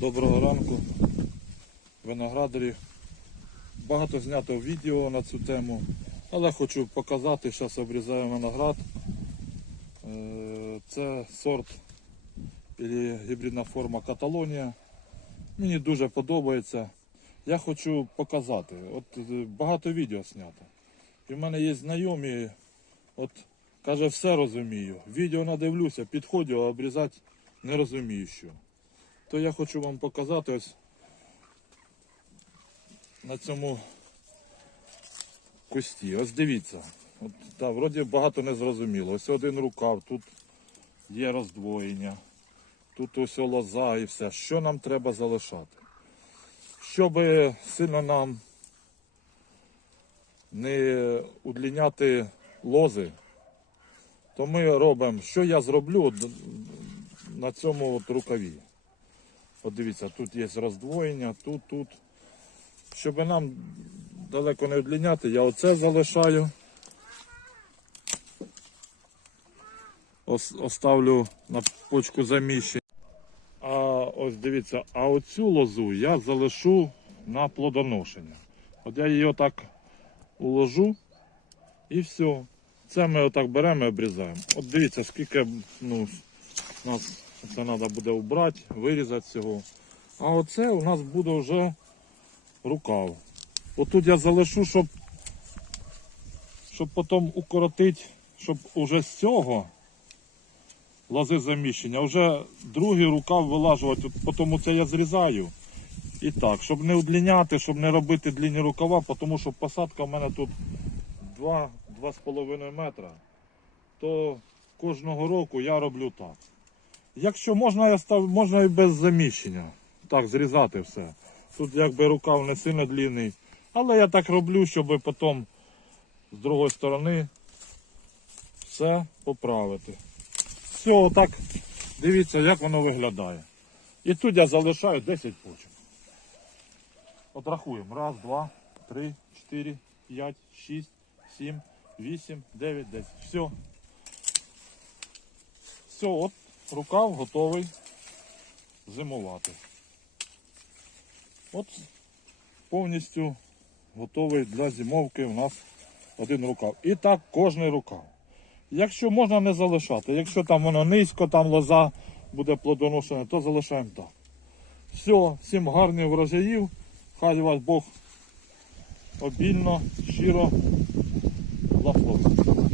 Доброго ранку, виноградарі. Багато знято відео на цю тему, але хочу показати, зараз обрізаю виноград. Е, Це сорт або гібридна форма Каталонія. Мені дуже подобається. Я хочу показати. От е, багато відео знято. І в мене є знайомі, от каже, все розумію. Відео надивлюся, підходжу, а обрізати не розумію що. То я хочу вам показати ось на цьому кусті. Ось дивіться. От, та, вроді багато не зрозуміло. Ось один рукав, тут є роздвоєння, тут ось лоза і все. Що нам треба залишати? Щоб сильно нам не удліняти лози, то ми робимо, що я зроблю на цьому от рукаві. От дивіться, тут є роздвоєння, тут, тут. Щоб нам далеко не удліняти, я оце залишаю. Ос- Оставлю на почку заміщення. А ось дивіться, а оцю лозу я залишу на плодоношення. От я її отак уложу і все. Це ми отак беремо і обрізаємо. От дивіться, скільки ну, нас це треба буде убрати, вирізати всього. А оце у нас буде вже рукав. Отут я залишу, щоб, щоб потім укоротити, щоб уже з цього лози заміщення, вже другий рукав вилажувати, потім це я зрізаю. І так, щоб не удліняти, щоб не робити длінні рукава, тому що посадка в мене тут 2-2,5 метра, то кожного року я роблю так. Якщо можна, я став, можна і без заміщення. Так, зрізати все. Тут якби рукав не сильно длинний. Але я так роблю, щоб потім з другої сторони все поправити. Все, отак. Дивіться, як воно виглядає. І тут я залишаю 10 почок. От рахуємо. Раз, два, три, чотири, п'ять, шість, сім, вісім, дев'ять, десять. Все. Все, от рукав готовий зимувати. От повністю готовий для зимовки у нас один рукав. І так кожний рукав. Якщо можна не залишати, якщо там воно низько, там лоза буде плодоношена, то залишаємо так. Все, всім гарних врожаїв. Хай вас Бог обільно, щиро благословить.